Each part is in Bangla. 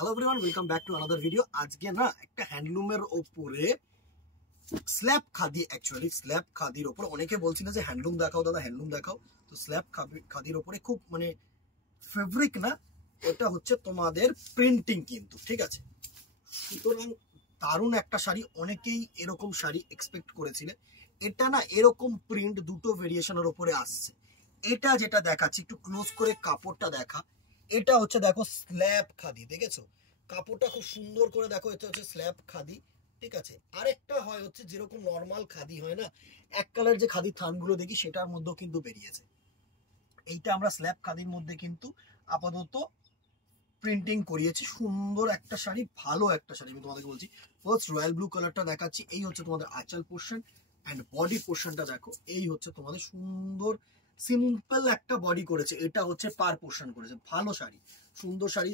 Hello everyone, welcome back to another video. আজকে না একটা হ্যান্ডলুমের ওপরে স্ল্যাব খাদি, অ্যাকচুয়ালি স্ল্যাব খাদির ওপর অনেকে বলছিল যে হ্যান্ডলুম দেখাও দাদা, হ্যান্ডলুম দেখাও। তো স্ল্যাব খাদির ওপরে খুব ফেব্রিক না, এটা হচ্ছে তোমাদের প্রিন্টিং কিন্তু, ঠিক আছে। সুতরাং দারুণ একটা শাড়ি, অনেকেই এরকম শাড়ি এক্সপেক্ট করেছিলে। এটা না এরকম প্রিন্ট দুটো ভেরিয়েশনের ওপরে আসছে। এটা যেটা দেখাচ্ছি একটু ক্লোজ করে কাপড়টা দেখা, এটা হচ্ছে দেখো স্ল্যাব খাদি, দেখেছো কাপড়টা খুব সুন্দর করে দেখো, এটা হচ্ছে স্ল্যাব খাদি, ঠিক আছে। আরেকটা হয় হচ্ছে যেরকম নর্মাল খাদি হয় না, এক কালার যে খাদি থানগুলো দেখি সেটার মধ্যেও কিন্তু বেরিয়েছে। এইটা আমরা স্ল্যাব খাদির মধ্যে কিন্তু আপাতত প্রিন্টিং করিয়েছি। সুন্দর একটা শাড়ি, ভালো একটা শাড়ি আমি তোমাদেরকে বলছি। ফার্স্ট রয়্যাল ব্লু কালারটা দেখাচ্ছি, এই হচ্ছে তোমাদের আঁচল পোর্শন অ্যান্ড বডি পোর্শনটা দেখো, এই হচ্ছে তোমাদের সুন্দর সিম্পল একটা বডি করেছে, এটা হচ্ছে পার পোর্শন করেছে। ভালো শাড়ি, সুন্দর শাড়ি,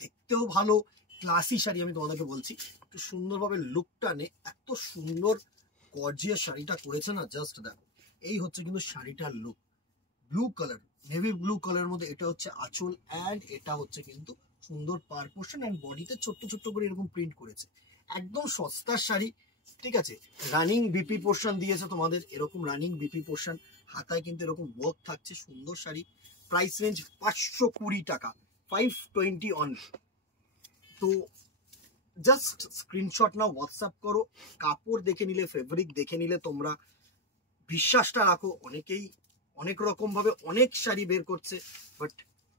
দেখতেও ভালো, ক্লাসি শাড়ি আমি তোমাদেরকে বলছি। একটু সুন্দরভাবে লুকটা নে, এত সুন্দর গর্জিয়াস শাড়িটা করেছে না, জাস্ট দেখো। এই হচ্ছে কিন্তু শাড়িটার look, blue colour, navy blue কালারের মধ্যে এটা হচ্ছে আঁচল অ্যান্ড এটা হচ্ছে কিন্তু সুন্দর পার পোর্শন অ্যান্ড বডিতে ছোট্ট ছোট্ট করে এরকম প্রিন্ট করেছে। একদম সস্তার শাড়ি, ঠিক আছে। রানিং বিপি পোর্শন দিয়েছে তোমাদের, এরকম রানিং বিপি পোর্শন, হাতায় কিন্তু এরকম ওয়ার্ক থাকছে। সুন্দর শাড়ি, প্রাইস রেঞ্জ 520 টাকা, 520 অন। তো জাস্ট স্ক্রিনশট নাও, হোয়াটসঅ্যাপ করো, কাপড় দেখে নিলে, ফেব্রিক দেখে নিলে তোমরা বিশ্বাসটা রাখো। অনেকেই অনেক রকম ভাবে অনেক শাড়ি বের করছে, বাট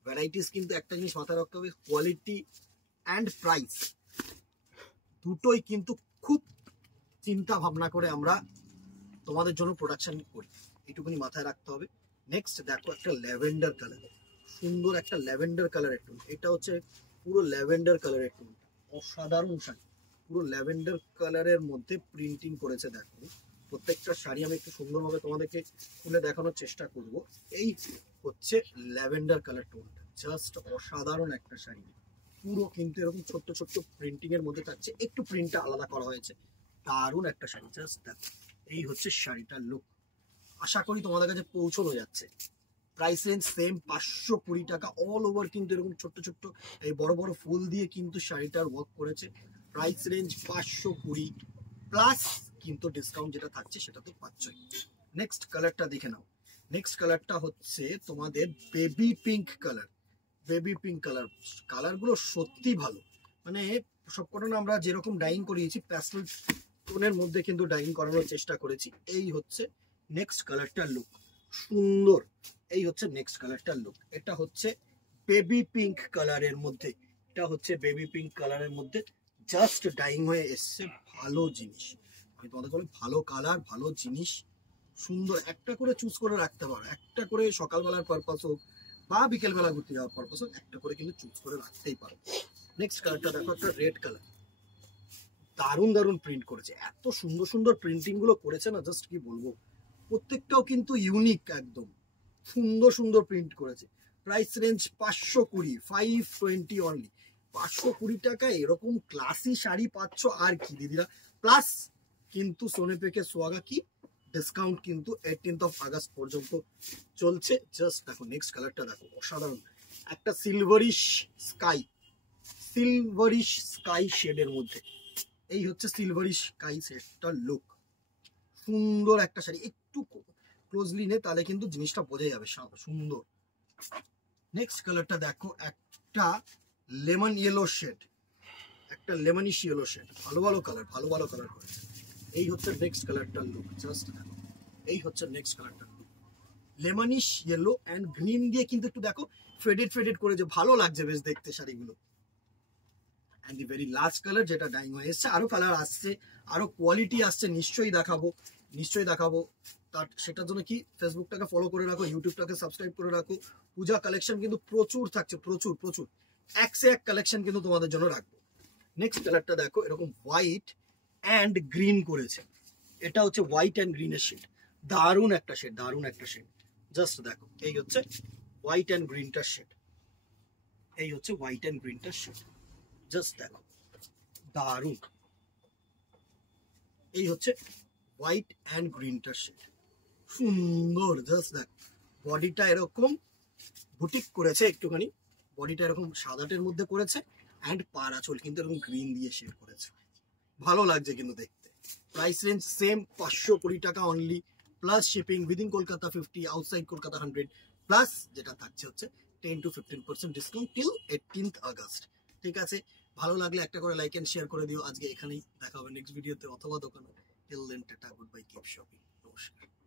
ভ্যারাইটিস কিন্তু একটা জিনিস মাথায় রাখতে হবে, কোয়ালিটি অ্যান্ড প্রাইস দুটোই কিন্তু খুব চিন্তা ভাবনা করে আমরা তোমাদের জন্য প্রোডাকশন করি, এইটুকুনি মাথায় রাখতে হবে। নেক্সট দেখো একটা ল্যাভেন্ডার কালার, সুন্দর একটা ল্যাভেন্ডার কালারের টোন, এটা হচ্ছে পুরো ল্যাভেন্ডার কালারের টোন, অসাধারণ শাড়ি, পুরো ল্যাভেন্ডার কালারের মধ্যে প্রিন্টিং করেছে। দেখো প্রত্যেকটা শাড়ি আমি একটু সুন্দরভাবে তোমাদেরকে খুলে দেখানোর চেষ্টা করব। এই হচ্ছে ল্যাভেন্ডার কালার টোনটা, জাস্ট অসাধারণ একটা শাড়ি, পুরো কিন্তু এরকম ছোট্ট ছোট্ট প্রিন্টিং এর মধ্যে থাকছে, একটু প্রিন্টটা আলাদা করা হয়েছে, দারুণ একটা শাড়ি, জাস্ট দেখো। এই হচ্ছে শাড়িটার লুক, আশা করি তোমাদের কাছে পৌঁছানো যাচ্ছে। প্রাইস রেঞ্জ সেম 520 টাকা, অল ওভার কিন্তু এরকম ছোট্ট ছোট্ট এই বড় বড় ফুল দিয়ে কিন্তু শাড়িটার ওয়ার্ক করেছে। প্রাইস রেঞ্জ 520 প্লাস কিন্তু ডিসকাউন্ট যেটা থাকছে সেটা তো পাচ্ছই। নেক্সট কালারটা দেখে নাও, নেক্সট কালারটা হচ্ছে তোমাদের baby pink colour. Baby pink colour, কালারগুলো সত্যি ভালো, সবকটা না আমরা যেরকম ডাইং করিয়েছি প্যাস্টেল টোনের মধ্যে কিন্তু ডাইং করানোর চেষ্টা করেছি। এই হচ্ছে নেক্সট কালারটার লুক, সুন্দর। এই হচ্ছে নেক্সট কালারটার লুক, এটা হচ্ছে বেবি পিঙ্ক কালারের মধ্যে, এটা হচ্ছে বেবি পিঙ্ক কালারের মধ্যে জাস্ট ডাইং হয়ে এসছে। ভালো জিনিস, আমি তোমাদের বলি ভালো কালার, ভালো জিনিস, সুন্দর। একটা করে চুজ করে রাখতে পারো, একটা করে সকালবেলার পারপাস হোক বা বিকেলবেলা ঘুরতে যাওয়ার পারপাস হোক, একটা করে কিন্তু চুজ করে রাখতেই পারো। নেক্সট কালারটা দেখো, একটা রেড কালার, দারুণ দারুণ প্রিন্ট করেছে, এত সুন্দর সুন্দর প্রিন্টিং গুলো করেছে না, জাস্ট কি বলবো। প্রত্যেকটাও কিন্তু ইউনিক, একদম সুন্দর সুন্দর প্রিন্ট করেছে। প্রাইস রেঞ্জ 520, 520 অনলি, 520 টাকায় এরকম ক্লাসি শাড়ি পাচ্ছ আর কি দিদিরা। প্লাস কিন্তু সোনেপেকে সোয়াগা কি ডিসকাউন্ট কিন্তু 18th of August পর্যন্ত চলছে। জাস্ট দেখো নেক্সট কালারটা দেখো, অসাধারণ একটা সিলভারিশ স্কাই, সিলভারিশ স্কাই শেডের মধ্যে, এই হচ্ছে সিলভারিশ স্কাই শেডটার লুক, সুন্দর একটা শাড়ি। একটু ক্লোজলি নে, তাহলে কিন্তু জিনিসটা বোঝা যাবে, সুন্দর। নেক্সট কালারটা দেখো, একটা লেমন ইয়েলো শেড, একটা লেমনিশ ইয়েলো শেড, ভালো ভালো কালার, ভালো ভালো কালার করেছে। এই হচ্ছে নেক্সট কালারটার লুক, জাস্ট দেখো। এই হচ্ছে নেক্সট কালারটার look, lemonish yellow and green দিয়ে কিন্তু একটু দেখো ফেডেড ফেডেড করে, যে ভালো লাগছে বেশ দেখতে শাড়িগুলো। And the very last colour যেটা ডাইং হয়ে এসছে, আরো কালার আসছে, আরো কোয়ালিটি আসছে, নিশ্চয়ই দেখাবো, নিশ্চয়ই দেখাবো। তার সেটার জন্য কি ফেসবুকটাকে ফলো করে রাখো, ইউটিউবটাকে সাবস্ক্রাইব করে রাখো। পূজা কালেকশন কিন্তু প্রচুর থাকছে, প্রচুর প্রচুর, এক সে এক কালেকশন কিন্তু তোমাদের জন্য রাখবো। নেক্সট কালারটা দেখো, এরকম হোয়াইট অ্যান্ড গ্রিন করেছে, এটা হচ্ছে হোয়াইট অ্যান্ড গ্রিনের শেড, দারুণ একটা শেড, দারুণ একটা শেড, জাস্ট দেখো। এই হচ্ছে হোয়াইট অ্যান্ড গ্রিনটার শেড, এই হচ্ছে হোয়াইট অ্যান্ড গ্রিনটার শেড, জাস্ট দেখো দারুণ। এই হচ্ছে হোয়াইট অ্যান্ড গ্রিনটার শেড, সুন্দর, জাস্ট দেখ। বডিটা এরকম বুটিক করেছে একটুখানি, বডিটা এরকম সাদাটের মধ্যে করেছে, অ্যান্ড পার আঁচল কিন্তু এরকম গ্রিন দিয়ে শেড করেছে, ভালো লাগছে কিন্তু দেখতে। প্রাইস রেঞ্জ সেম 520 টাকা only, plus shipping within Kolkata 50, outside Kolkata 100, plus যেটা থাকছে হচ্ছে 10 to 15% discount till 18th August. ঠিক আছে, ভালো লাগলে একটা করে লাইক এন্ড শেয়ার করে দিও। আজকে এখানেই দেখা হবে নেক্সট ভিডিওতে অথবা দোকানে। Till then tata, good bye, keep shopping, নমস্কার।